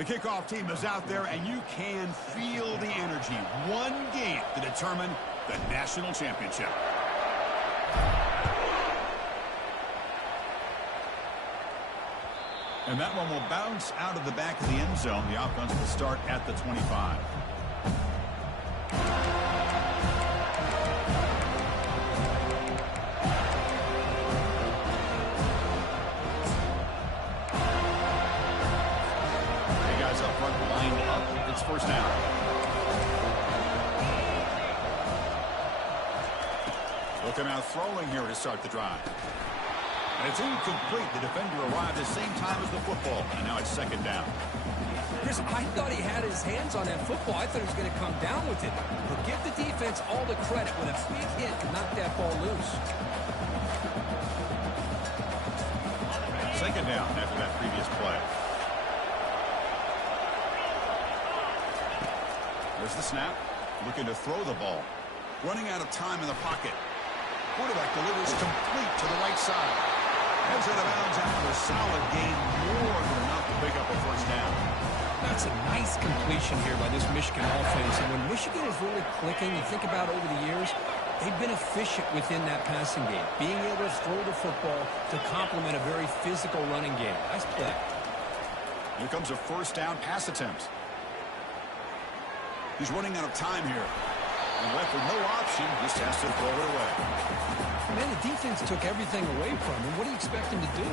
The kickoff team is out there, and you can feel the energy. One game to determine the national championship. And that one will bounce out of the back of the end zone. The offense will start at the 25. Up front, lined up. It's first down. Looking out throwing here to start the drive. And it's incomplete. The defender arrived at the same time as the football. And now it's second down. Chris, I thought he had his hands on that football. I thought he was going to come down with it. But give the defense all the credit with a big hit and knock that ball loose. Second down after that previous play. There's the snap. Looking to throw the ball. Running out of time in the pocket. Quarterback delivers complete to the right side. Heads out of bounds after a solid gain. More than enough to pick up a first down. That's a nice completion here by this Michigan offense. And when Michigan is really clicking, you think about over the years, they've been efficient within that passing game. Being able to throw the football to complement a very physical running game. Nice play. Here comes a first down pass attempt. He's running out of time here. And left with no option, just has to throw it away. Man, the defense took everything away from him. What do you expect him to do?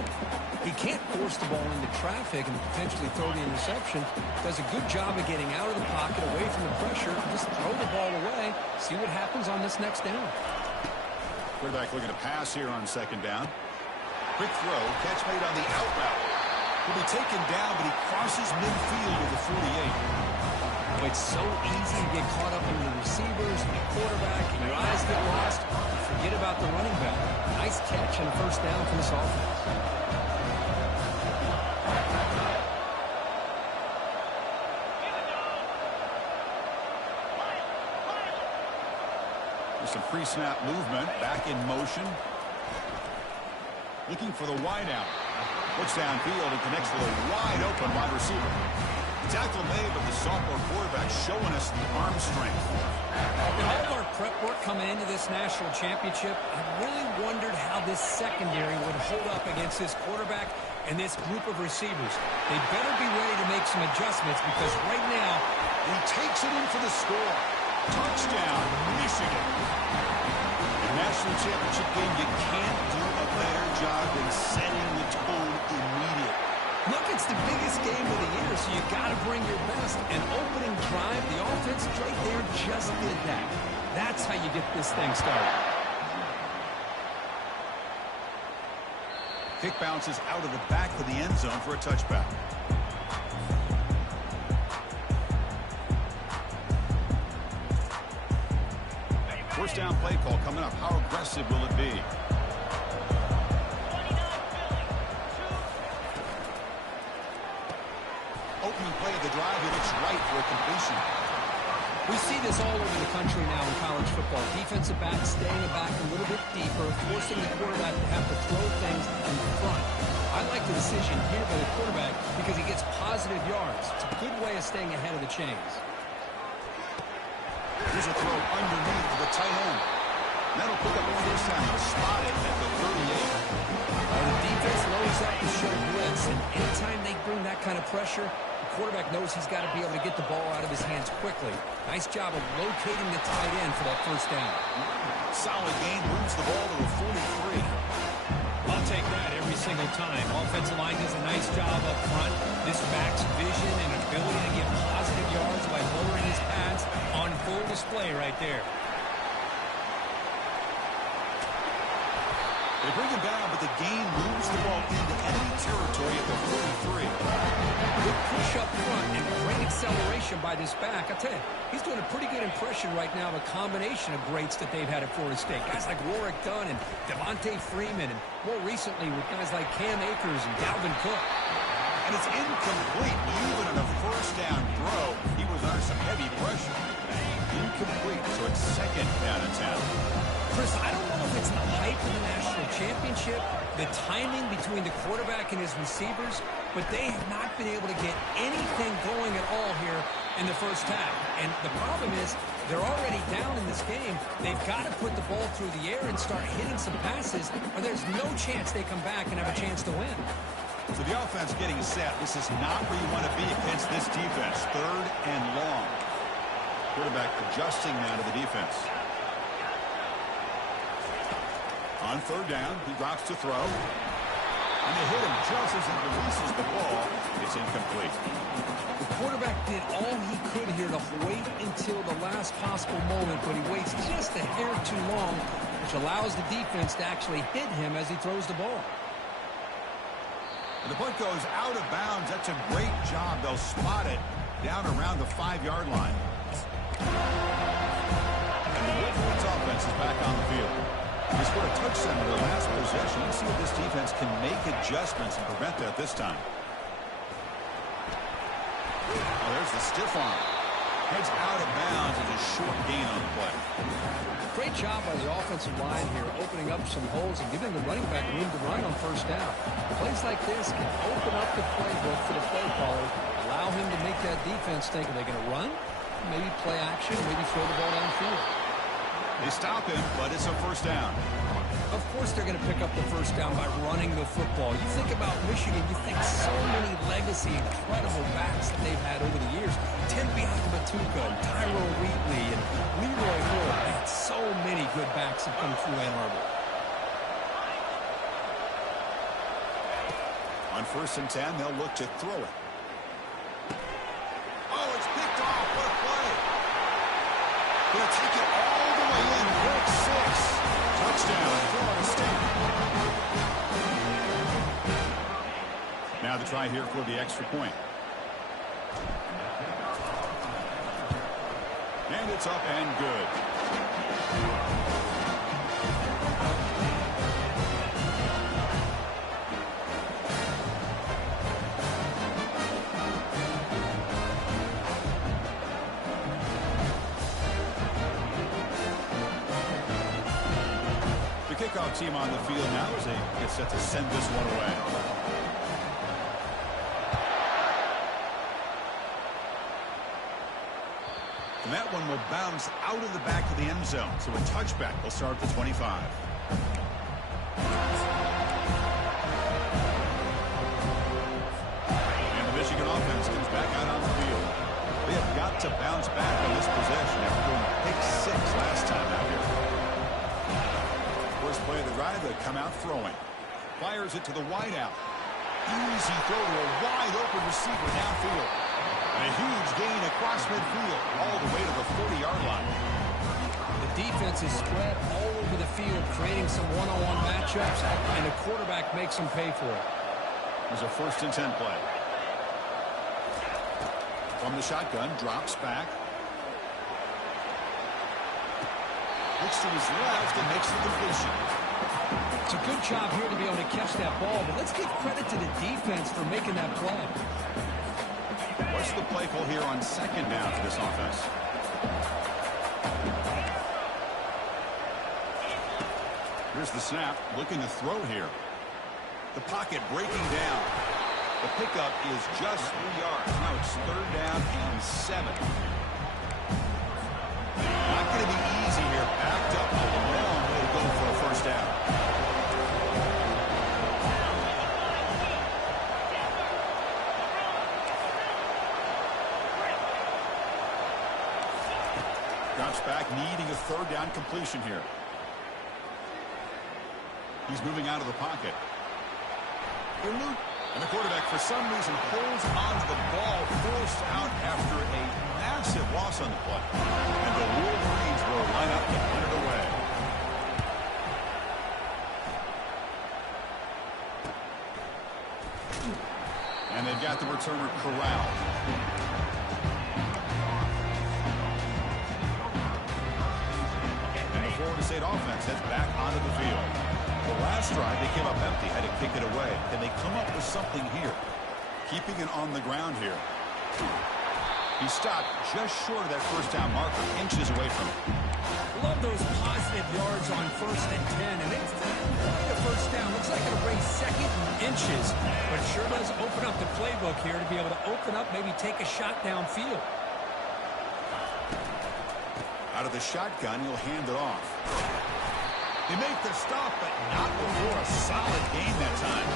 He can't force the ball into traffic and potentially throw the interception. Does a good job of getting out of the pocket, away from the pressure, just throw the ball away, see what happens on this next down. Quarterback looking to pass here on second down. Quick throw, catch made on the out route. He'll be taken down, but he crosses midfield with the 48. It's so easy to get caught up in the receivers and the quarterback, and your eyes get lost. Forget about the running back. Nice catch and a first down for this offense. There's some pre-snap movement, back in motion. Looking for the wide out. Looks downfield and connects with a wide open wide receiver. Tackle made, but the sophomore quarterback showing us the arm strength. In all of our prep work coming into this national championship, I really wondered how this secondary would hold up against this quarterback and this group of receivers. They better be ready to make some adjustments because right now, he takes it in for the score. Touchdown, Michigan. In the national championship game, you can't do a better job than setting the tone immediately. Look, it's the biggest game of the year, so you got to bring your best. An opening drive, the offense right there just did that. That's how you get this thing started. Kick bounces out of the back of the end zone for a touchback. First down play call coming up. How aggressive will it be? Opening play of the drive, he looks right for a completion. We see this all over the country now in college football. Defensive backs staying back a little bit deeper, forcing the quarterback to have to throw things in front. I like the decision here by the quarterback because he gets positive yards. It's a good way of staying ahead of the chains. Here's a throw underneath to the tight end. That'll pick up a first down. Spotted at the 38. The defense knows that to show blitz, and anytime they bring that kind of pressure, the quarterback knows he's got to be able to get the ball out of his hands quickly. Nice job of locating the tight end for that first down. Solid gain, moves the ball to a 43. I'll take that every single time. Offensive line does a nice job up front. This back's vision and ability to get positive yards by lowering his pads on full display right there. They bring him down, but the gain moves the ball into enemy territory at the 43. Good push up front and great acceleration by this back. I tell you, he's doing a pretty good impression right now of a combination of greats that they've had at Florida State. Guys like Warwick Dunn and Devontae Freeman, and more recently with guys like Cam Akers and Dalvin Cook. And it's incomplete. Even on a first down throw, he was under some heavy pressure. Incomplete, so it's second down and 10. Chris, I don't know if it's the hype of the national championship, the timing between the quarterback and his receivers, but they have not been able to get anything going at all here in the first half. And the problem is they're already down in this game. They've got to put the ball through the air and start hitting some passes, or there's no chance they come back and have a chance to win. So the offense getting set. This is not where you want to be against this defense. 3rd and long. Quarterback adjusting now to the defense. On 3rd down, he drops to throw. And they hit him just as he releases the ball. It's incomplete. The quarterback did all he could here to wait until the last possible moment, but he waits just a hair too long, which allows the defense to actually hit him as he throws the ball. And the punt goes out of bounds. That's a great job. They'll spot it down around the 5-yard line. And the Wolverines offense is back on the field. They scored a touchdown in their last possession. Let's see if this defense can make adjustments and prevent that this time. Oh, there's the stiff arm. Heads out of bounds. It's a short gain on the play. Great job by the offensive line here, opening up some holes and giving the running back room to run on 1st down. Plays like this can open up the playbook for the play caller, allow him to make that defense think, are they going to run? Maybe play action, maybe throw the ball downfield. They stop him, but it's a 1st down. Of course they're going to pick up the 1st down by running the football. You think about Michigan, you think so many legacy, incredible backs that they've had over the years. Tim Biakabatuka, Tyro Wheatley, and Leroy Hill. Man, so many good backs have come through Ann Arbor. On 1st and 10, they'll look to throw it. Oh, it's picked off. What a play. Gonna take it all the way in. Quick 6. Touchdown, Florida State. Now the try here for the extra point. And it's up and good. Kickoff team on the field now as they get set to send this one away. And that one will bounce out of the back of the end zone. So a touchback will start at the 25. And the Michigan offense comes back out on the field. They have got to bounce back on this possession after going pick 6 last time out here. First play of the drive, they come out throwing. Fires it to the wideout. Easy throw to a wide-open receiver downfield. And a huge gain across midfield, all the way to the 40-yard line. The defense is spread all over the field, creating some one-on-one matchups, and the quarterback makes them pay for it. There's a 1st and 10 play. From the shotgun, drops back. Looks to his left and makes the completion. It's a good job here to be able to catch that ball, but let's give credit to the defense for making that play. What's the play call here on 2nd down for this offense? Here's the snap, looking to throw here. The pocket breaking down. The pickup is just 3 yards. Now it's 3rd down and 7. Not going to be easy here. Backed up a long way to go for a 1st down. Drops back, needing a 3rd down completion here. He's moving out of the pocket. And the quarterback, for some reason, holds on to the ball, forced out after a massive loss on the play. And the Wolverines will line up to put it away. And they've got the returner corralled. And the Florida State offense heads back onto the field. The last drive, they came up empty, had to kick it away. Can they come up with something here? Keeping it on the ground here. He stopped just short of that 1st down marker, inches away from it. Love those positive yards on 1st and 10, and it's the 1st down. Looks like it'll bring 2nd and inches, but it sure does open up the playbook here to be able to open up, maybe take a shot downfield. Out of the shotgun, he'll hand it off. They make the stop, but not before a solid gain that time.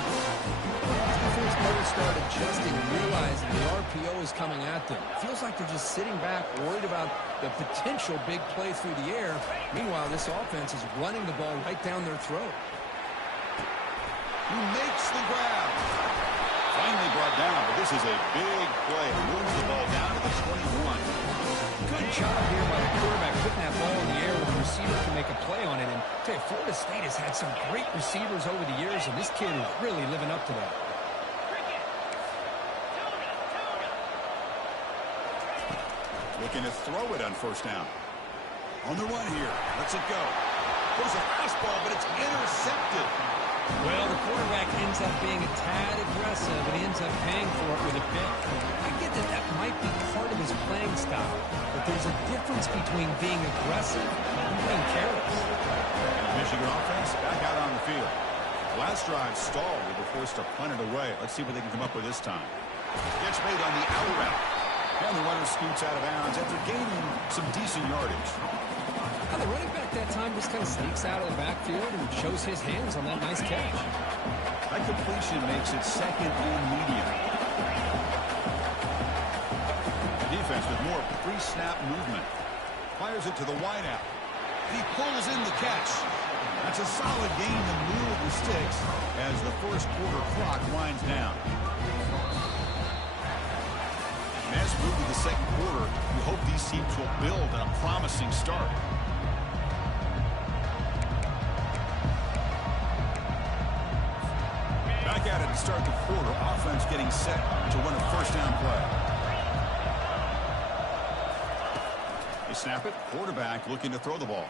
Defense better start adjusting and realizing the RPO is coming at them. Feels like they're just sitting back, worried about the potential big play through the air. Meanwhile, this offense is running the ball right down their throat. He makes the grab. Finally brought down, but this is a big play. Moves the ball down to the 21. Good job here by the quarterback putting that ball in the air where the receiver can make a play on it. And I tell you, Florida State has had some great receivers over the years, and this kid is really living up to that. Looking to throw it on first down. On the run here. Lets it go. Goes a fastball, but it's intercepted. Well, the quarterback ends up being a tad aggressive, and he ends up paying for it with a pick. I get that that might be part of his playing style, but there's a difference between being aggressive and being careless. And the Michigan offense back out on the field. The last drive stalled. They were forced to punt it away. Let's see what they can come up with this time. Catch made on the out route. And the runner scoots out of bounds after gaining some decent yardage. Now, the running back that time just kind of sneaks out of the backfield and shows his hands on that nice catch. That completion makes it second and medium. The defense with more pre-snap movement. Fires it to the wideout. He pulls in the catch. That's a solid gain to move the sticks as the first quarter clock winds down. And as we move to the second quarter, we hope these teams will build on a promising start. Back at it to start the quarter. Offense getting set to run a first down play. They snap it. Quarterback looking to throw the ball.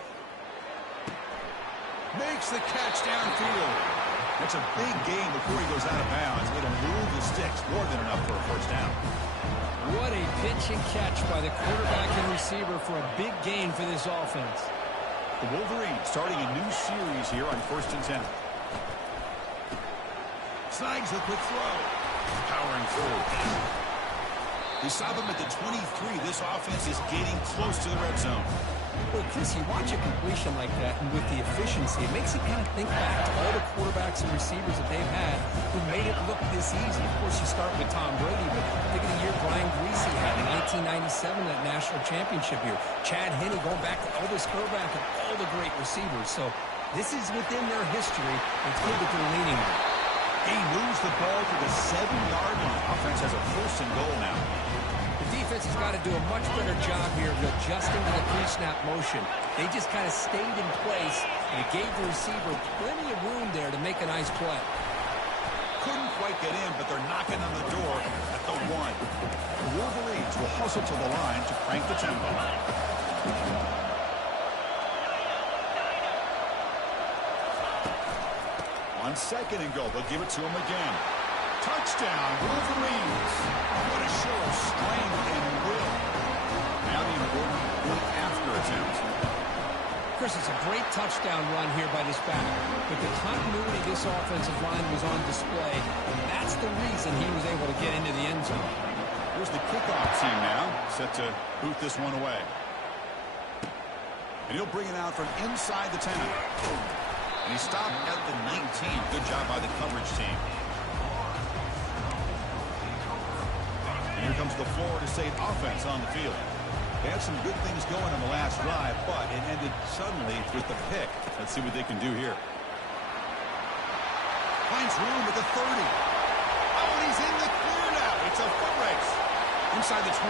Makes the catch downfield. That's a big gain before he goes out of bounds. It'll move the sticks more than enough for a first down. What a pitch and catch by the quarterback and receiver for a big gain for this offense. The Wolverines starting a new series here on 1st and 10. Snags the quick throw. Powering through. They stop him at the 23. This offense is getting close to the red zone. Well, Chris, you watch a completion like that, and with the efficiency, it makes you kind of think back to all the quarterbacks and receivers that they've had who made it look this easy. Of course, you start with Tom Brady, but think of the year Brian Greasy had in 1997, that national championship year. Chad Henne going back to Elvis Burback and all the great receivers. So this is within their history. It's good that they're leaning on it. He moves the ball to the 7-yard line. Offense has a first and goal now. The defense has got to do a much better job here of adjusting to the pre-snap motion. They just kind of stayed in place, and it gave the receiver plenty of room there to make a nice play. Couldn't quite get in, but they're knocking on the door at the 1. The Wolverines will hustle to the line to crank the tempo. On 2nd and goal, they'll give it to him again. Touchdown, Wolverines. What a show of strength and will. Now the important point after attempt. Chris, it's a great touchdown run here by this back, but the continuity of this offensive line was on display, and that's the reason he was able to get into the end zone. Here's the kickoff team now, set to boot this one away. And he'll bring it out from inside the 10. And he stopped at the 19. Good job by the coverage team. And here comes the Florida State offense on the field. They had some good things going on the last drive, but it ended suddenly with the pick. Let's see what they can do here. Finds room at the 30. Oh, and he's in the clear now. It's a foot race. Inside the 20.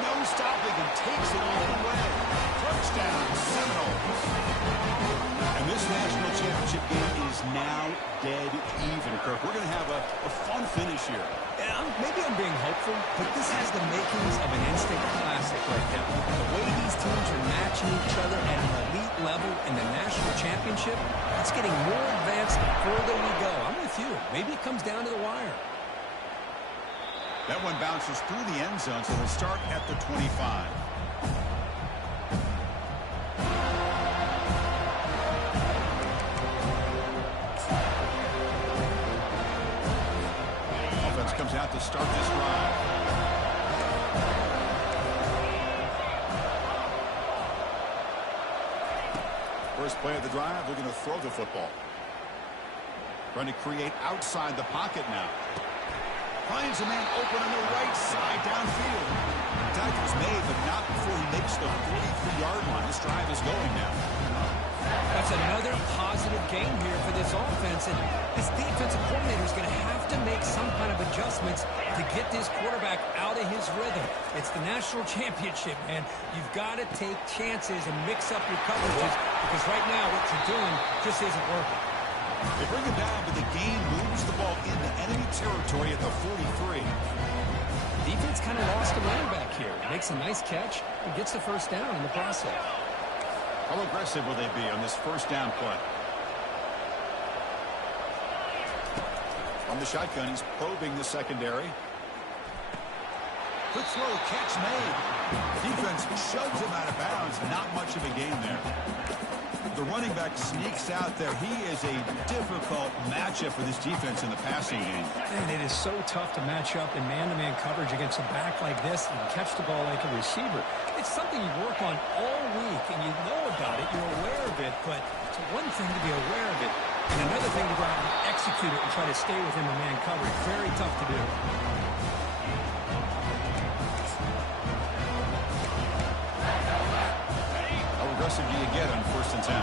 No stopping and takes it all the way. Touchdown, Seminoles. And this national championship game is now dead even, Kirk. We're going to have a fun finish here. Yeah, maybe I'm being hopeful, but this has the makings of an instant classic right now. The way these teams are matching each other at an elite level in the national championship, it's getting more advanced the further we go. I'm with you. Maybe it comes down to the wire. That one bounces through the end zone, so we'll start at the 25. comes out to start this drive. First play of the drive, they're going to throw the football. Trying to create outside the pocket now. Finds a man open on the right side downfield. Tackle's made, but not before he makes the 43-yard line. This drive is going now. That's another positive game here for this offense, and this defensive coordinator is going to have to make some kind of adjustments to get this quarterback out of his rhythm. It's the national championship, man. You've got to take chances and mix up your coverages because right now what you're doing just isn't working. They bring it down, but the game moves the ball into enemy territory at the 43. Defense kind of lost a running back here. Makes a nice catch and gets the first down in the process. How aggressive will they be on this first down play? On the shotgun, he's probing the secondary. Quick throw, catch made. Defense shoves him out of bounds. Not much of a gain there. The running back sneaks out there. He is a difficult matchup for this defense in the passing game. And it is so tough to match up in man-to-man coverage against a back like this and catch the ball like a receiver. It's something you work on all week, and you know about it. You're aware of it, but it's one thing to be aware of it, and another thing to go out and execute it and try to stay within the man coverage. Very tough to do. How aggressive do you get on 1st and 10?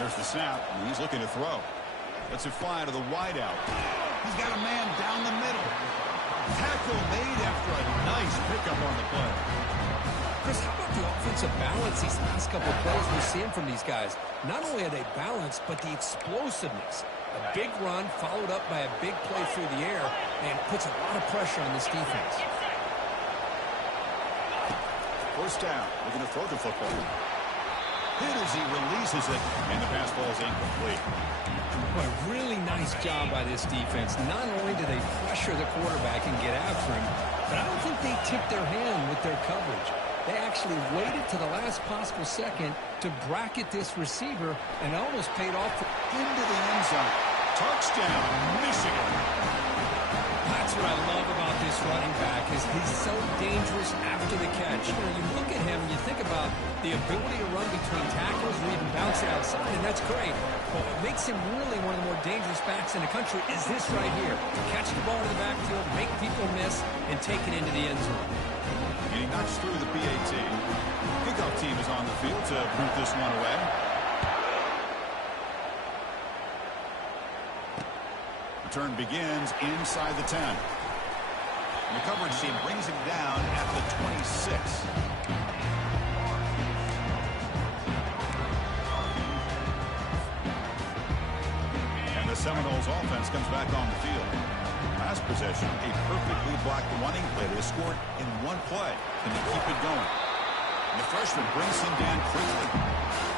There's the snap, and he's looking to throw. Lets it fly to the wideout. He's got a man down the middle. Tackle made after a nice pickup on the play. Chris, how about the offensive balance these last couple of plays we're seeing from these guys? Not only are they balanced, but the explosiveness. A big run followed up by a big play through the air and puts a lot of pressure on this defense. First down. Looking to throw the football. Hit as he releases it, and the pass ball is incomplete. What a really nice job by this defense. Not only do they pressure the quarterback and get after him, but I don't think they tipped their hand with their coverage. They actually waited to the last possible second to bracket this receiver and almost paid off into the end zone. Touchdown, Michigan. That's what I love about this running back is he's so dangerous after the catch. You know, you look at him and you think about the ability to run between tackles or even bounce it outside, and that's great. But what makes him really one of the more dangerous backs in the country is this right here. Catch the ball in the backfield, make people miss, and take it into the end zone. And he knocks through the PAT. Kickoff team is on the field to boot this one away. Return begins inside the 10. And the coverage team brings him down at the 26. And the Seminoles offense comes back on the field. Last possession, a perfectly blocked running play. They scored in one play. Can they keep it going? And the freshman brings him down quickly.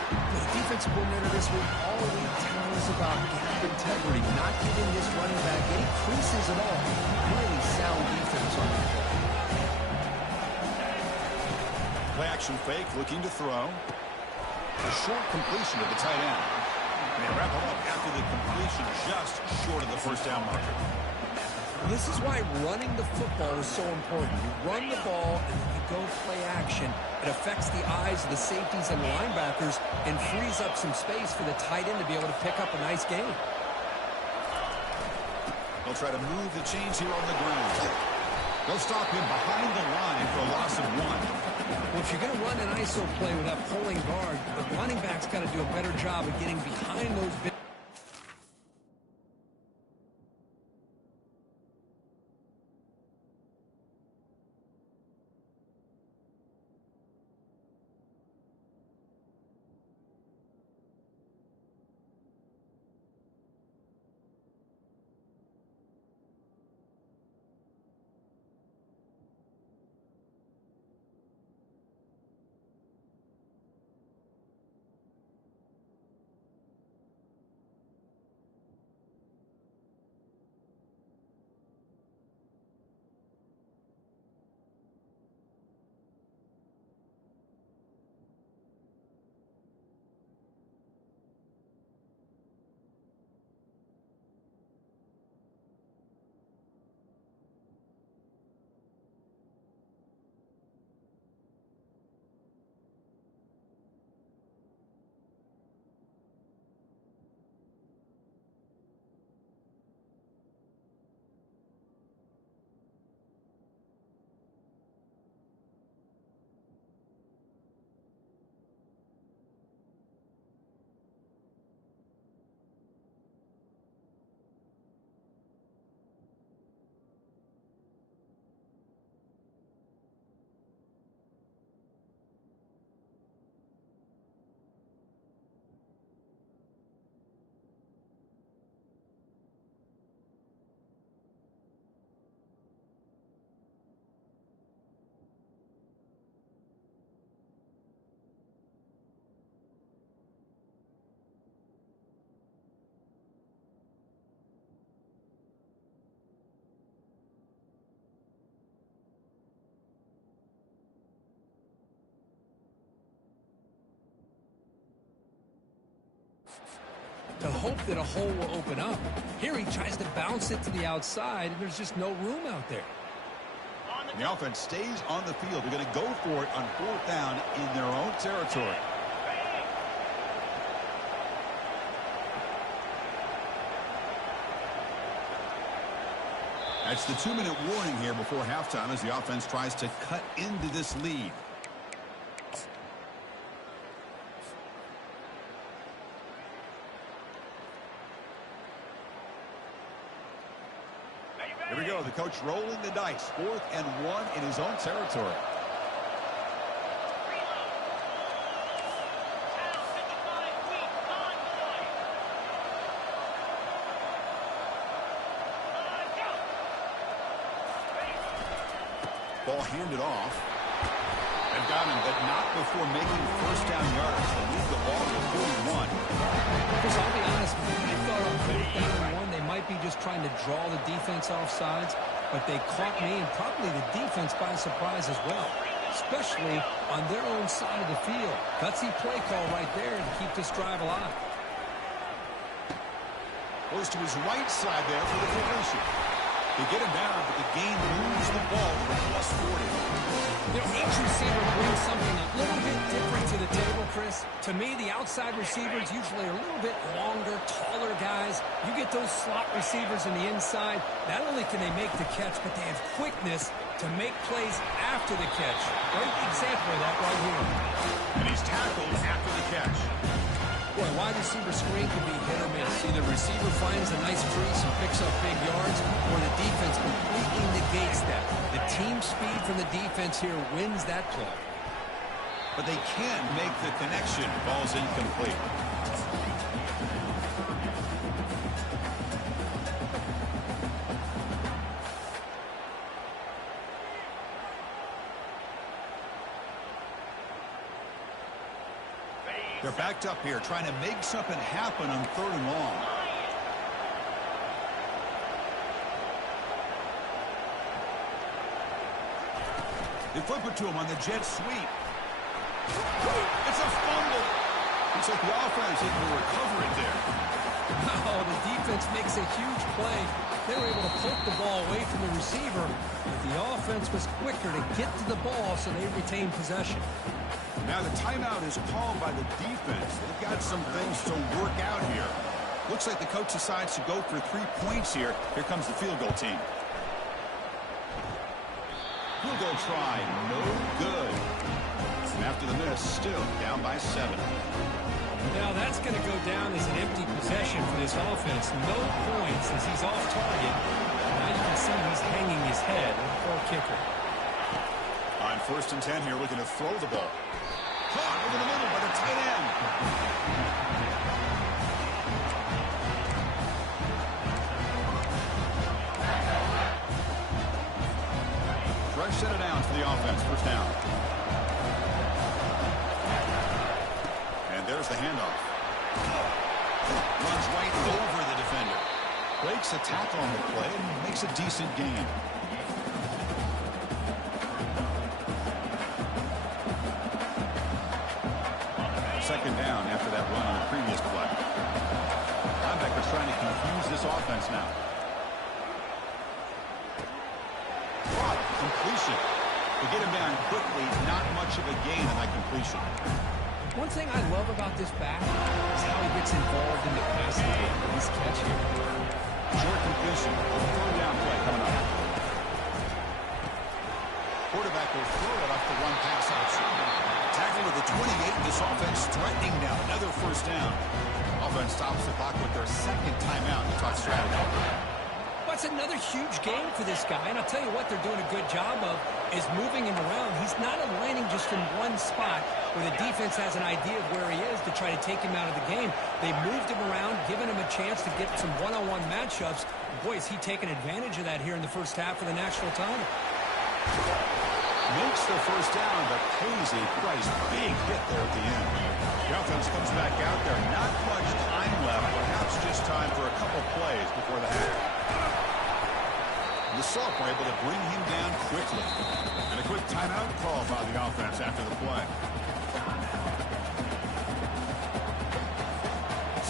The defensive coordinator this week all week telling us about gap integrity, not giving this running back any creases at all. Really sound defense on that play. Play action fake, looking to throw. A short completion to the tight end. And they wrap it up after the completion just short of the first down marker. This is why running the football is so important. You run the ball and then you go play action. It affects the eyes of the safeties and the linebackers and frees up some space for the tight end to be able to pick up a nice gain. They'll try to move the chains here on the ground. They'll stop him behind the line for a loss of 1. Well, if you're going to run an ISO play without pulling guard, the running back's got to do a better job of getting behind those big to hope that a hole will open up. Here he tries to bounce it to the outside, and there's just no room out there. The offense stays on the field. They're going to go for it on 4th down in their own territory. That's the 2-minute warning here before halftime as the offense tries to cut into this lead. Here we go. The coach rolling the dice. 4th and 1 in his own territory. Ball handed off. They've got him, but not before making 1st down yards. They move the ball to 41. Chris, I'll be honest, I thought on 4th down and 1, they might be just trying to draw the defense off sides, but they caught me and probably the defense by surprise as well, especially on their own side of the field. Gutsy play call right there to keep this drive alive. Goes to his right side there for the formation. They get him down, but the game moves the ball to the +40. You know, each receiver brings something a little bit different to the table, Chris. To me, the outside receivers usually are a little bit longer, taller guys. You get those slot receivers in the inside, not only can they make the catch, but they have quickness to make plays after the catch. Great example of that right here. And he's tackled after the catch. Boy, wide receiver screen can be hit or miss. Either receiver finds a nice crease and picks up big yards, or the defense completely negates that. The team speed from the defense here wins that play. But they can't make the connection. Ball's incomplete. They're backed up here, trying to make something happen on 3rd and long. They flip it to him on the jet sweep. It's a fumble. Looks like the offense able to recover it there. Oh, the defense makes a huge play. They were able to poke the ball away from the receiver, but the offense was quicker to get to the ball, so they retained possession. Now the timeout is called by the defense. They've got some things to work out here. Looks like the coach decides to go for 3 points here. Here comes the field goal team. Field goal try, no good. And after the miss, still down by 7. Now that's going to go down as an empty possession for this offense. No points as he's off target. Now you can see he's hanging his head. Poor kicker. On 1st and 10 here, looking to throw the ball. Caught over the middle by the tight end. Fresh set of downs for the offense. 1st down. And there's the handoff. Runs right over the defender. Breaks a tackle on the play and makes a decent gain. Second down after that run on the previous play. Linebacker's trying to confuse this offense now. Completion. To get him down quickly, not much of a gain on that completion. One thing I love about this back is how he gets involved in the passing game. Nice catch here. Short completion. A 3rd down play coming up. Quarterback will throw it off the one-pass option. Tackle to the 28. This offense threatening now. Another 1st down. Offense stops the clock with their 2nd timeout to talk strategy. That's another huge game for this guy, and I'll tell you what they're doing a good job of is moving him around. He's not aligning just in one spot where the defense has an idea of where he is to try to take him out of the game. They moved him around, giving him a chance to get some one-on-one matchups. Boy, is he taking advantage of that here in the 1st half of the national title. Makes the 1st down, but pays a price. Big hit there at the end. The offense comes back out there. Not much time left. Perhaps just time for a couple plays before the half. The Soft were able to bring him down quickly. And a quick timeout call by the offense after the play.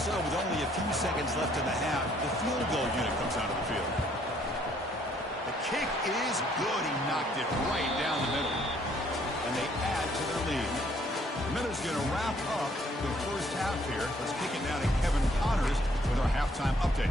So with only a few seconds left in the half, the field goal unit comes out of the field. The kick is good. He knocked it right down the middle. And they add to their lead. The Minutes going to wrap up the first half here. Let's kick it down to Kevin Connors with our halftime update.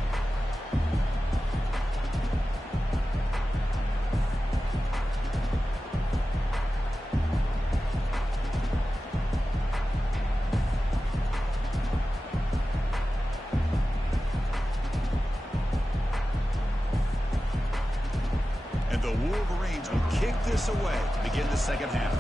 And the Wolverines will kick this away to begin the second half.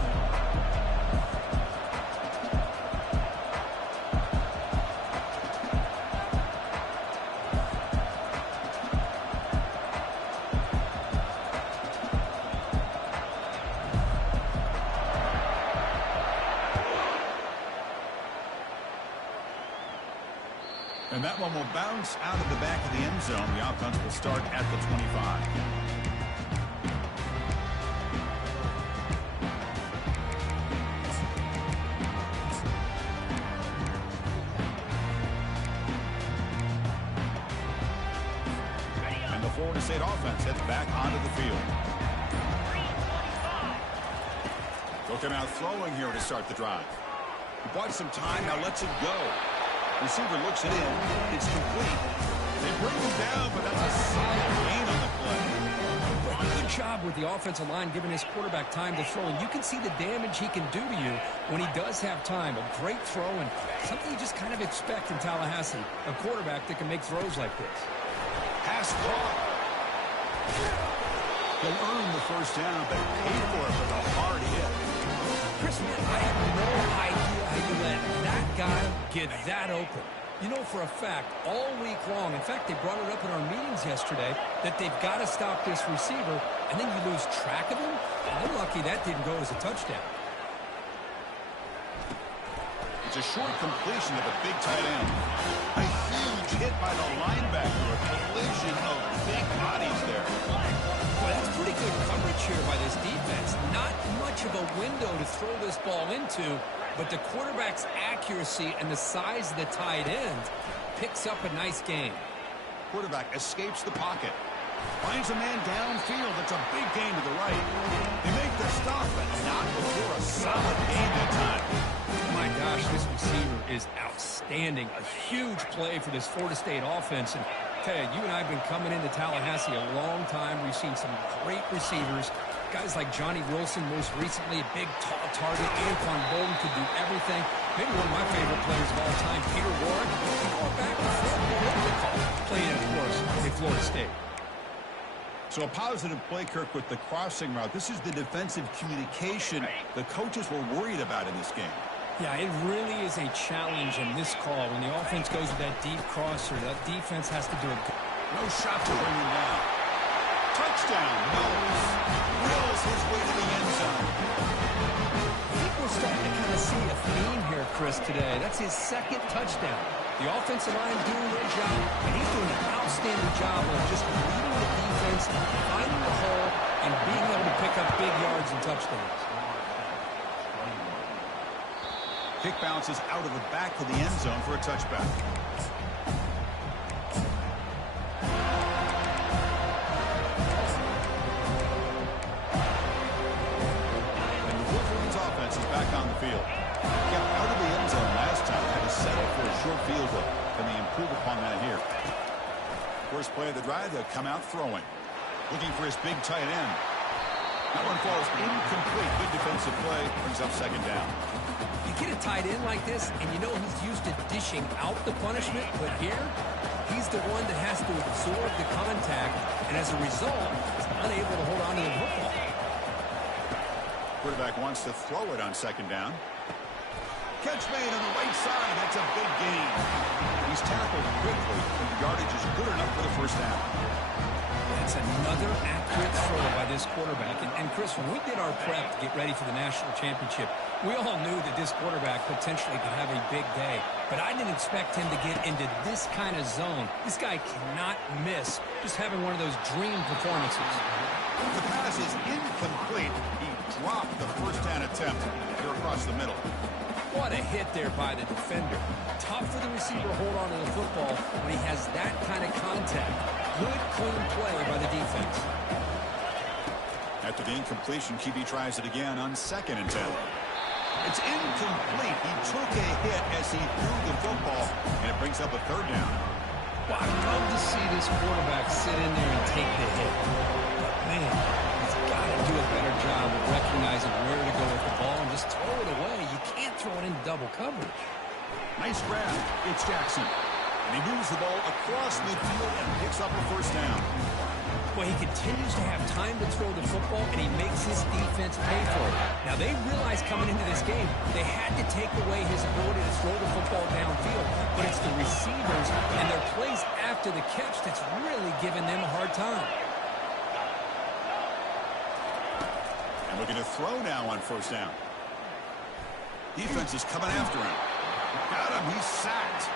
And that one will bounce out of the back of the end zone. The offense will start at the 25. And the Florida State offense heads back onto the field. Looking out throwing here to start the drive. He bought some time, now lets it go. Receiver looks it in. It's complete. They bring him down, but that's a solid gain on the play. Good job with the offensive line giving his quarterback time to throw. And you can see the damage he can do to you when he does have time. A great throw and something you just kind of expect in Tallahassee. A quarterback that can make throws like this. Pass caught. He'll earn the first down, but pay for it with a hard hit. Chris, man, I have no idea how you let that guy get that open. You know for a fact, all week long, in fact, they brought it up in our meetings yesterday, that they've got to stop this receiver, and then you lose track of him? I'm lucky that didn't go as a touchdown. It's a short completion of a big tight end. A huge hit by the linebacker, a collision of big bodies there. Well, that's pretty good coverage here by this defense. Not much of a window to throw this ball into, but the quarterback's accuracy and the size of the tight end picks up a nice game. Quarterback escapes the pocket. Finds a man downfield. It's a big gain to the right. They make the stop, but not before a solid gain that time. My gosh, this receiver is outstanding. A huge play for this Florida State offense. And Ted, you and I have been coming into Tallahassee a long time. We've seen some great receivers. Guys like Johnny Wilson, most recently, a big, tall target. Anquan Bolden could do everything. Maybe one of my favorite players of all time, Peter Warrick. He fought back before political. Played, of course, in Florida State. So a positive play, Kirk, with the crossing route. This is the defensive communication the coaches were worried about in this game. Yeah, it really is a challenge in this call. When the offense goes with that deep crosser, that defense has to do it. No shot to bring him down. Touchdown. Wills his way to the end zone. I think we're starting to kind of see a theme here, Chris, today. That's his second touchdown. The offensive line doing their job, and he's doing an outstanding job of just leading the defense, finding the hole, and being able to pick up big yards and touchdowns. Kick bounces out of the back of the end zone for a touchback. And the Wolverines offense is back on the field. Kept out of the end zone last time, had to settle for a short field goal. Can they improve upon that here? First play of the drive, they'll come out throwing. Looking for his big tight end. That one falls incomplete. Good defensive play, brings up second down. You get a tight end like this, and you know he's used to dishing out the punishment, but here, he's the one that has to absorb the contact, and as a result, is unable to hold on to the football. Quarterback wants to throw it on second down. Catch made on the right side. That's a big gain. He's tackled quickly, and the yardage is good enough for the first down. That's another accurate throw by this quarterback. And Chris, when we did our prep to get ready for the national championship, we all knew that this quarterback potentially could have a big day. But I didn't expect him to get into this kind of zone. This guy cannot miss just having one of those dream performances. The pass is incomplete. He dropped the first down attempt here across the middle. What a hit there by the defender. Tough for the receiver to hold on to the football when he has that kind of contact. Good, clean play by the defense. After the incompletion, QB tries it again on 2nd and 10. It's incomplete. He took a hit as he threw the football, and it brings up a 3rd down. Well, I'd love to see this quarterback sit in there and take the hit. But, man, he's got to do a better job of recognizing where to go with the ball and just throw it away. You can't throw it into double coverage. Nice grab. It's Jackson. And he moves the ball across midfield and picks up a 1st down. Well, he continues to have time to throw the football, and he makes his defense pay for it. Now, they realized coming into this game they had to take away his ability to throw the football downfield, but it's the receivers and their plays after the catch that's really giving them a hard time. And looking to throw now on 1st down. Defense is coming after him. Got him. He's sacked.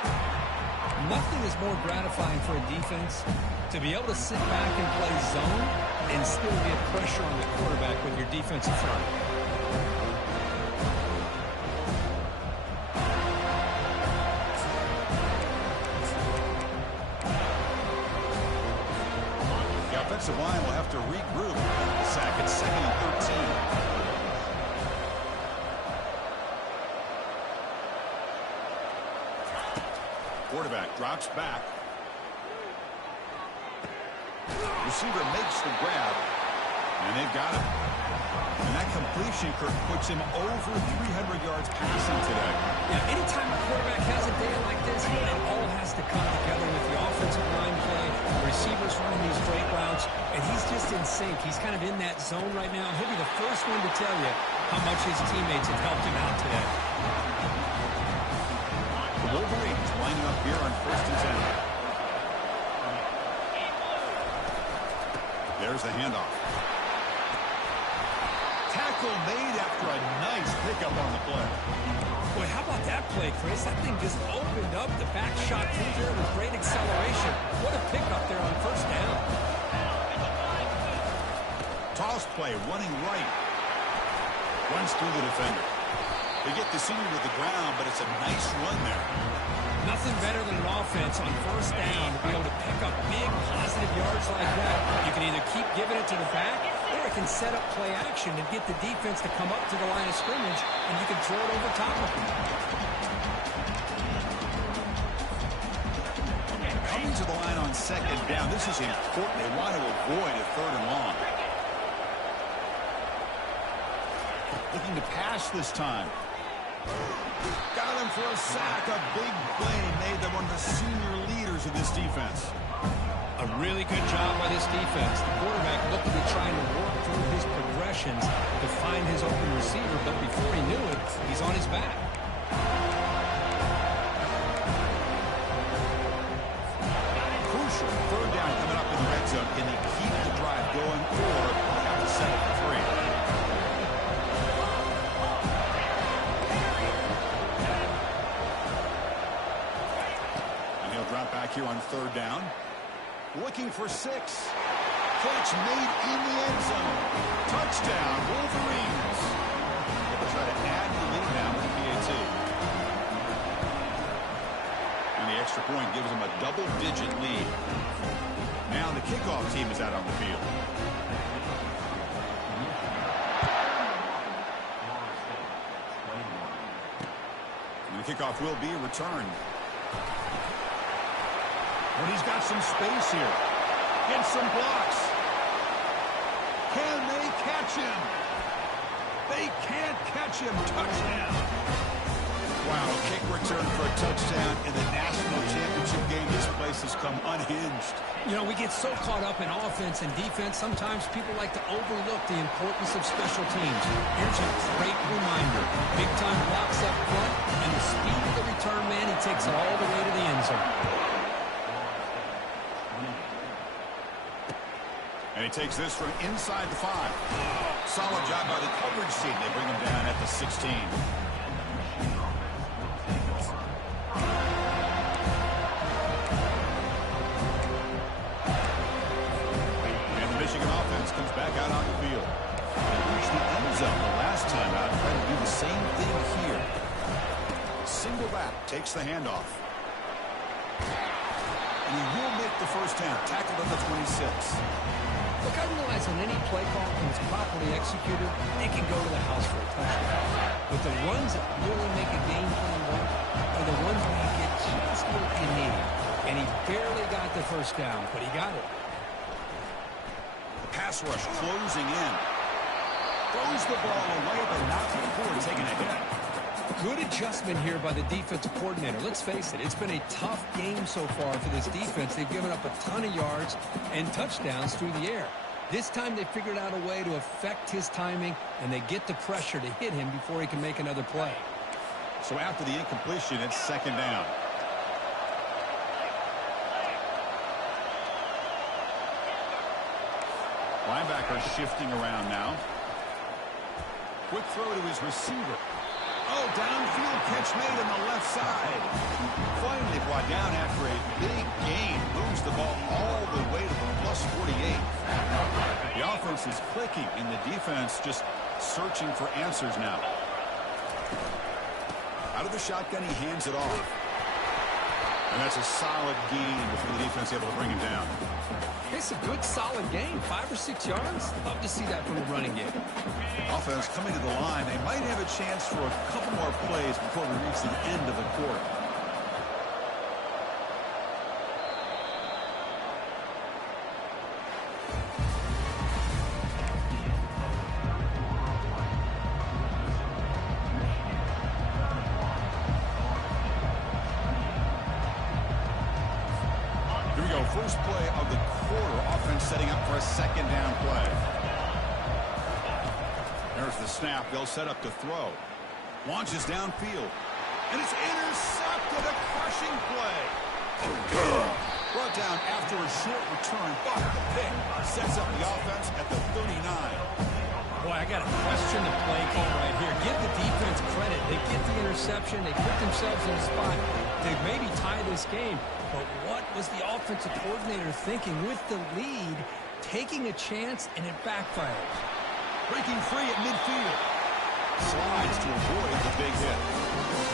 Nothing is more gratifying for a defense to be able to sit back and play zone and still get pressure on the quarterback with your defensive front. The offensive line will have to regroup. Sack at 2nd and 13. Quarterback drops back. Receiver makes the grab, and they've got him. And that completion, Kirk, puts him over 300 yards passing today. Yeah, anytime a quarterback has a day like this, it all has to come together with the offensive line play, the receivers running these great routes, and he's just in sync. He's kind of in that zone right now. He'll be the first one to tell you how much his teammates have helped him out today. The Wolverines lining up here on 1st and 10. There's the handoff. Tackle made after a nice pickup on the play. Boy, how about that play, Chris? That thing just opened up. The back shot through there with great acceleration. What a pickup there on 1st down. Toss play, running right. Runs through the defender. They get the senior to the ground, but it's a nice run there. Nothing better than an offense on 1st down to be able to pick up big, positive yards like that. You can either keep giving it to the back, or it can set up play action and get the defense to come up to the line of scrimmage, and you can throw it over top of them. Coming to the line on 2nd down. This is important. They want to avoid a 3rd and long. Looking to pass this time. Got him for a sack. A big play made them one of the senior leaders of this defense. A really good job by this defense. The quarterback looked to be trying to work through his progressions to find his open receiver, but before he knew it, he's on his back. Crucial 3rd down coming up in the red zone. Can they keep the drive going, or have to settle for 3? Drop back here on 3rd down. Looking for 6. Catch made in the end zone. Touchdown, Wolverines. They'll try to add the lead now with the PAT. And the extra point gives them a double-digit lead. Now the kickoff team is out on the field. And the kickoff will be returned. But he's got some space here. Gets some blocks. Can they catch him? They can't catch him. Touchdown. Wow, a kick return for a touchdown in the national championship game. This place has come unhinged. You know, we get so caught up in offense and defense, sometimes people like to overlook the importance of special teams. Here's a great reminder. Big-time blocks up front, and the speed of the return man, he takes it all the way to the end zone. And he takes this from inside the 5. Solid job by the coverage team. They bring him down at the 16. And the Michigan offense comes back out on the field. They reached the end zone the last time out. Try to do the same thing here. Single back takes the handoff. And he will make the first down. Tackled at the 26. Look, I realize on any play call, when it's properly executed, it can go to the house for a touchdown. But the runs that really make a game plan work are the ones where you get just what you need. And he barely got the first down, but he got it. The pass rush closing in. Throws the ball away, but not before taking a hit. Good adjustment here by the defensive coordinator. Let's face it, it's been a tough game so far for this defense. They've given up a ton of yards and touchdowns through the air. This time they figured out a way to affect his timing, and they get the pressure to hit him before he can make another play. So after the incompletion, it's second down. Linebacker shifting around now. Quick throw to his receiver. Oh, downfield catch made on the left side. Finally brought down after a big gain. Moves the ball all the way to the plus 48. The offense is clicking, and the defense just searching for answers now. Out of the shotgun, he hands it off. And that's a solid gain before the defense able to bring him down. It's a good, solid gain. 5 or 6 yards. Love to see that from the running game. Offense coming to the line. They might have a chance for a couple more plays before we reach the end of the quarter. Here we go. First play of the quarter. Offense setting up for a second down play. There's the snap. They'll set up to throw. Launches downfield. And it's intercepted. A crushing play. Brought down after a short return. But the pick sets up the offense at the 39. Boy, I got to question the play call right here. Give the defense credit. They get the interception. They put themselves in a spot to maybe tie this game. But what was the offensive coordinator thinking with the lead, taking a chance, and it backfires? Breaking free at midfield. Slides to avoid the big hit.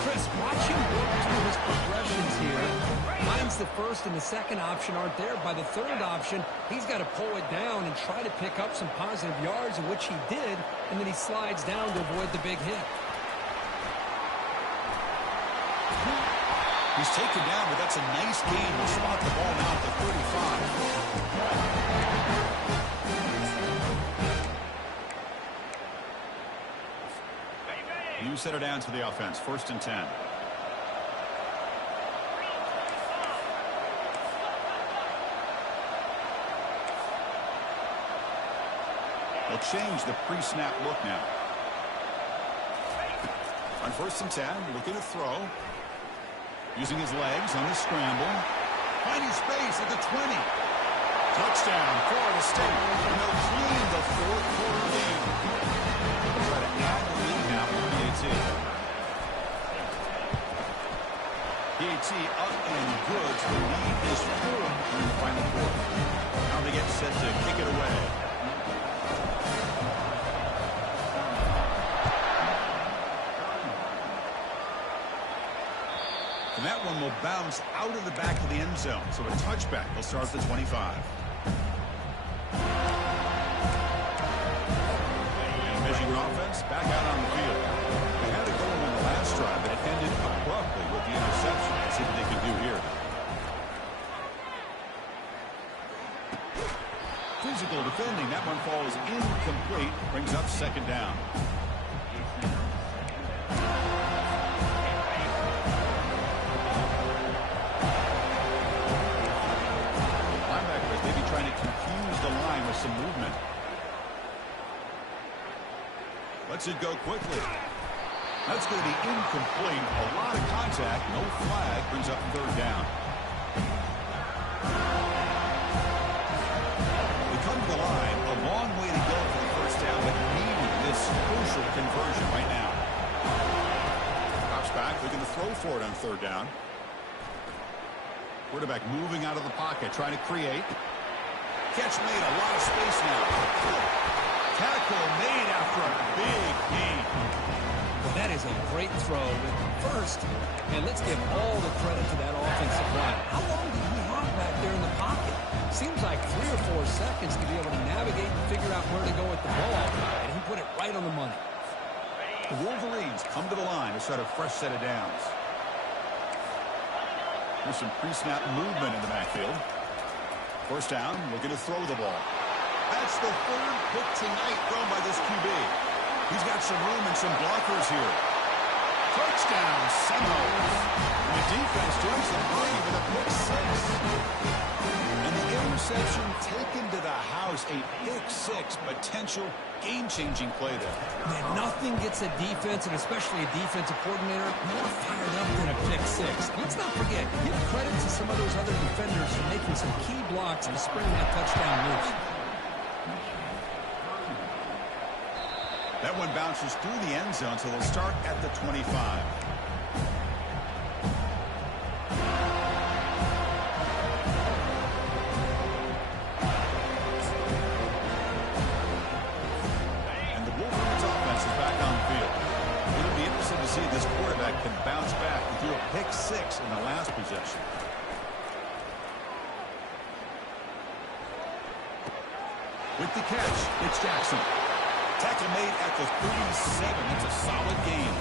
Chris, watch him work through his progressions here. Finds the first and the second option aren't there. By the third option, he's got to pull it down and try to pick up some positive yards, in which he did, and then he slides down to avoid the big hit. He's taken down, but that's a nice gain. We'll spot the ball now at the 35. You set her down to the offense. First and 10. They'll change the pre-snap look now. On first and 10, looking to throw. Using his legs on the scramble. Finding space at the 20. Touchdown, Florida State. And they'll clean the fourth quarter lead. They'll try to add the lead now for PAT. PAT up and good. So the lead is 4 in the final quarter. Now they get set to kick it away. And that one will bounce out of the back of the end zone. So a touchback will start at the 25. And Michigan offense back out on the field. They had it going on the last drive, but it ended abruptly with the interception. Let's see what they can do here. Physical defending. That one falls incomplete. Brings up second down. Some movement. Lets it go quickly. That's going to be incomplete. A lot of contact. No flag. Brings up third down. They come to the line. A long way to go for the first down, but needing this crucial conversion right now. Drops back. Looking to throw for it on third down. Quarterback moving out of the pocket. Trying to create. Catch made, a lot of space now. Tackle made after a big gain. Well, that is a great throw. But first, and let's give all the credit to that offensive line. How where to go with the ball, and he put it right on the money. The Wolverines come to the line to start a fresh set of downs. There's some pre-snap movement in the backfield. First down, looking to throw the ball. That's the third pick tonight thrown by this QB. He's got some room and some blockers here. Touchdown, Seminoles. And the defense joins the party with a pick six. And the interception taken to the house. A pick six, potential game-changing play there. Man, nothing gets a defense, and especially a defensive coordinator, more fired up than a pick six. Let's not forget, give credit to some of those other defenders for making some key blocks and springing that touchdown loose. That one bounces through the end zone, so they'll start at the 25. And the Wolverines offense is back on the field. It'll be interesting to see if this quarterback can bounce back and do a pick six in the last possession. With the catch, it's Jackson. Tackle made at the 37. That's a solid game.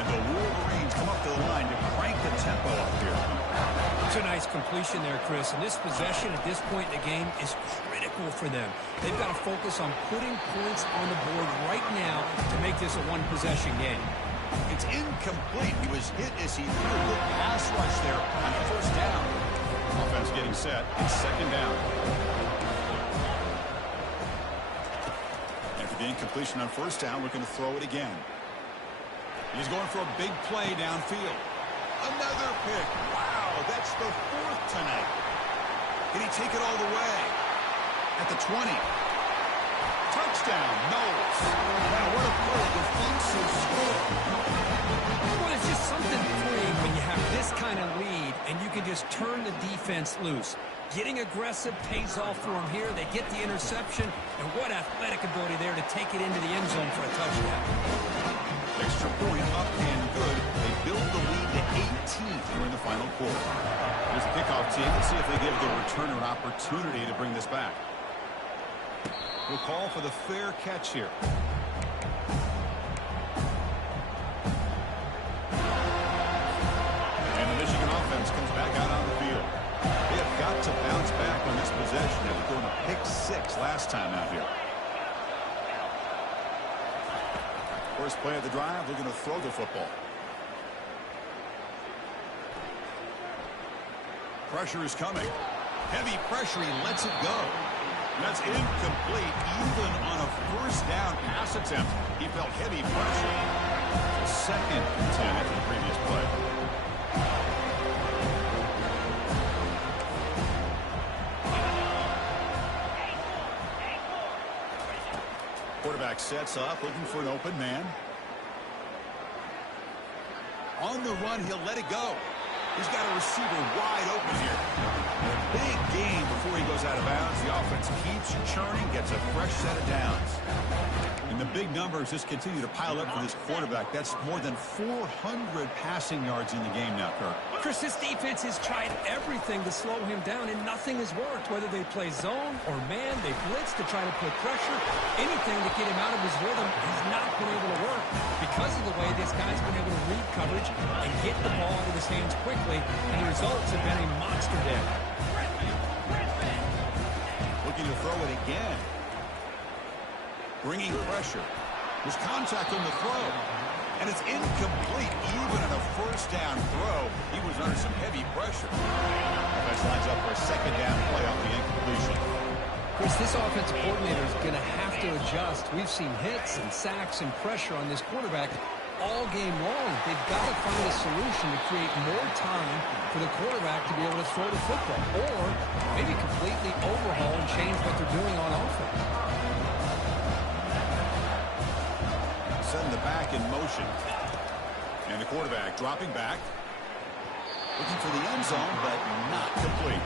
And the Wolverines come up to the line to crank the tempo up here. It's a nice completion there, Chris. And this possession at this point in the game is critical for them. They've got to focus on putting points on the board right now to make this a one-possession game. It's incomplete. He was hit as he threw a good pass rush there on first down. Offense getting set. It's second down. Incompletion on first down, looking to throw it again. He's going for a big play downfield. Another pick. Wow, that's the fourth tonight. Can he take it all the way? At the 20. Touchdown, Knowles. Wow, what a play. The thing's so slow. Well, it's just something freeing when you have this kind of lead and you can just turn the defense loose. Getting aggressive pays off for them here. They get the interception, and what athletic ability there to take it into the end zone for a touchdown. Extra point up and good. They build the lead to 18 here in the final quarter. Here's the kickoff team. Let's see if they give the returner an opportunity to bring this back. We'll call for the fair catch here. And the Michigan offense comes back out on the field. They have got to bounce back on this possession after throwing a pick six last time out here. First play of the drive, they're going to throw the football. Pressure is coming. Heavy pressure, he lets it go. That's incomplete, even on a first down pass attempt. He felt heavy pressure. Second and 10 after the previous play. Quarterback sets up, looking for an open man. On the run, he'll let it go. He's got a receiver wide open here. A big game before he goes out of bounds. The offense keeps churning, gets a fresh set of downs. And the big numbers just continue to pile up for this quarterback. That's more than 400 passing yards in the game now, Kirk. Chris, this defense has tried everything to slow him down, and nothing has worked. Whether they play zone or man, they blitz to try to put pressure. Anything to get him out of his rhythm has not been able to work because of the way this guy's been able to read coverage and get the ball out of his hands quickly, and the results have been a monster day. Looking to throw it again. Bringing pressure. There's contact on the throw. And it's incomplete. Even on a first down throw, he was under some heavy pressure. Offense lines up for a second down play off the incompletion. Chris, this offensive coordinator is going to have to adjust. We've seen hits and sacks and pressure on this quarterback all game long. They've got to find a solution to create more time for the quarterback to be able to throw the football, or maybe completely overhaul and change what they're doing on offense. Setting the back in motion. And the quarterback dropping back. Looking for the end zone, but not complete.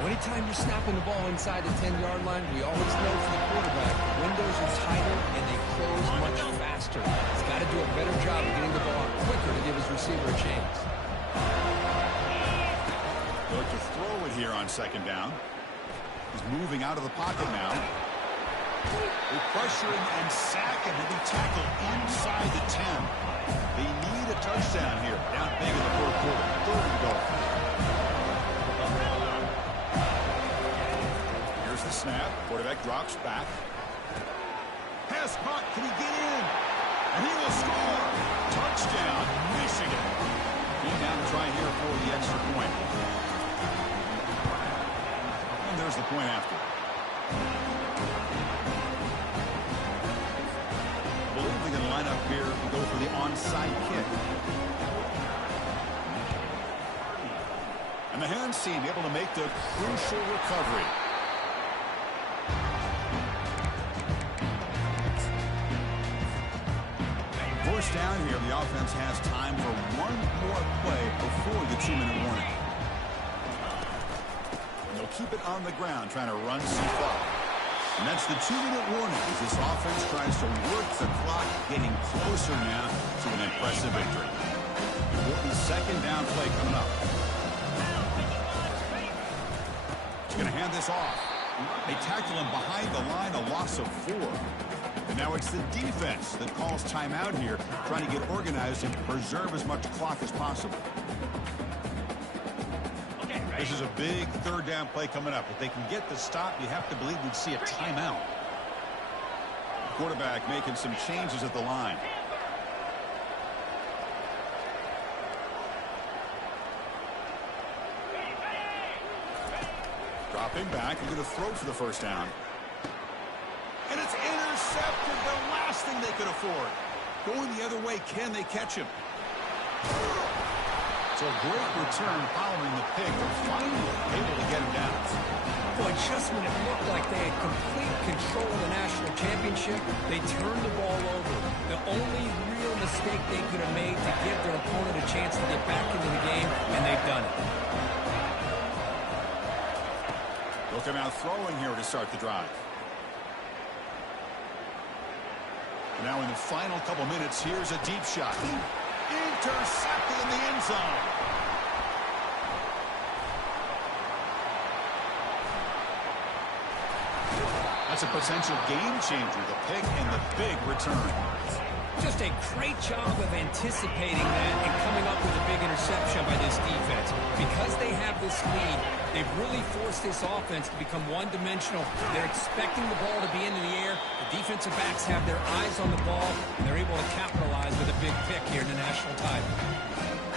Anytime you're snapping the ball inside the 10-yard line, we always know for the quarterback, the windows are tighter and they close much faster. He's got to do a better job of getting the ball out quicker to give his receiver a chance. Look to throw it here on second down. He's moving out of the pocket now. They pressure him and sack him. He'll be tackled inside the 10. They need a touchdown here. Down big in the fourth quarter. Third and goal. Here's the snap. Quarterback drops back. Pass caught. Can he get in? And he will score. Touchdown, Michigan. Came down to try here for the extra point. And there's the point after. I believe they're going to line up here and go for the onside kick. And the hands team able to make the crucial recovery. First down here, the offense has time for one more play before the 2-minute warning. And they'll keep it on the ground, trying to run some clock. And that's the 2-minute warning as this offense tries to work the clock, getting closer now to an impressive victory. Important second down play coming up. He's going to hand this off. They tackle him behind the line, a loss of 4. And now it's the defense that calls timeout here, trying to get organized and preserve as much clock as possible. This is a big third down play coming up. If they can get the stop, you have to believe we'd see a timeout. Quarterback making some changes at the line. Dropping back and going to throw for the first down. And it's intercepted, the last thing they could afford. Going the other way, can they catch him? So a great return following the pick, but finally able to get him down. Boy, just when it looked like they had complete control of the national championship, they turned the ball over. The only real mistake they could have made to give their opponent a chance to get back into the game, and they've done it. Looking out throwing here to start the drive. Now in the final couple minutes, here's a deep shot. Intercepted in the end zone. That's a potential game changer, the pick and the big return. Just a great job of anticipating that and coming up with a big interception by this defense. Because they have this lead, they've really forced this offense to become one-dimensional. They're expecting the ball to be into the air. The defensive backs have their eyes on the ball, and they're able to capitalize with a big pick here in the national title.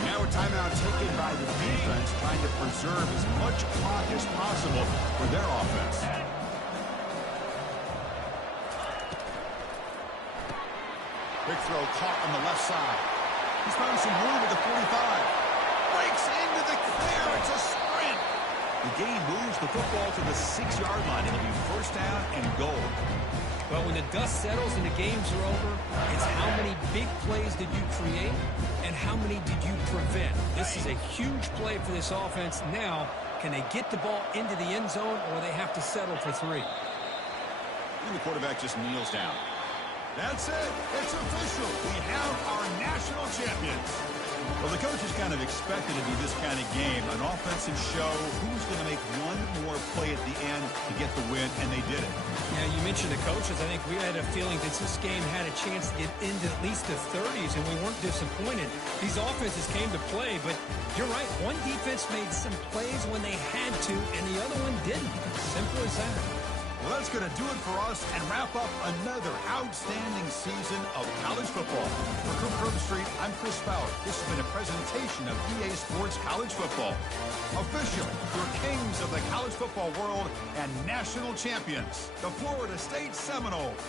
Now a timeout taken by the defense, trying to preserve as much clock as possible for their offense. Big throw caught on the left side. He's found some room at the 45. Breaks into the clear. It's a sprint. The game moves the football to the 6-yard line. It'll be first down and goal. Well, when the dust settles and the games are over, it's how many big plays did you create and how many did you prevent. This is a huge play for this offense. Now, can they get the ball into the end zone or they have to settle for 3? And the quarterback just kneels down. That's it. It's official. We have our national champions. Well, the coaches kind of expected it to be this kind of game, an offensive show. Who's going to make one more play at the end to get the win, and they did it. Yeah, you mentioned the coaches. I think we had a feeling that this game had a chance to get into at least the 30s, and we weren't disappointed. These offenses came to play, but you're right. One defense made some plays when they had to, and the other one didn't. Simple as that. Well, that's going to do it for us and wrap up another outstanding season of college football. For Cooper Street, I'm Chris Fowler. This has been a presentation of EA Sports College Football. Officially, your kings of the college football world and national champions, the Florida State Seminoles.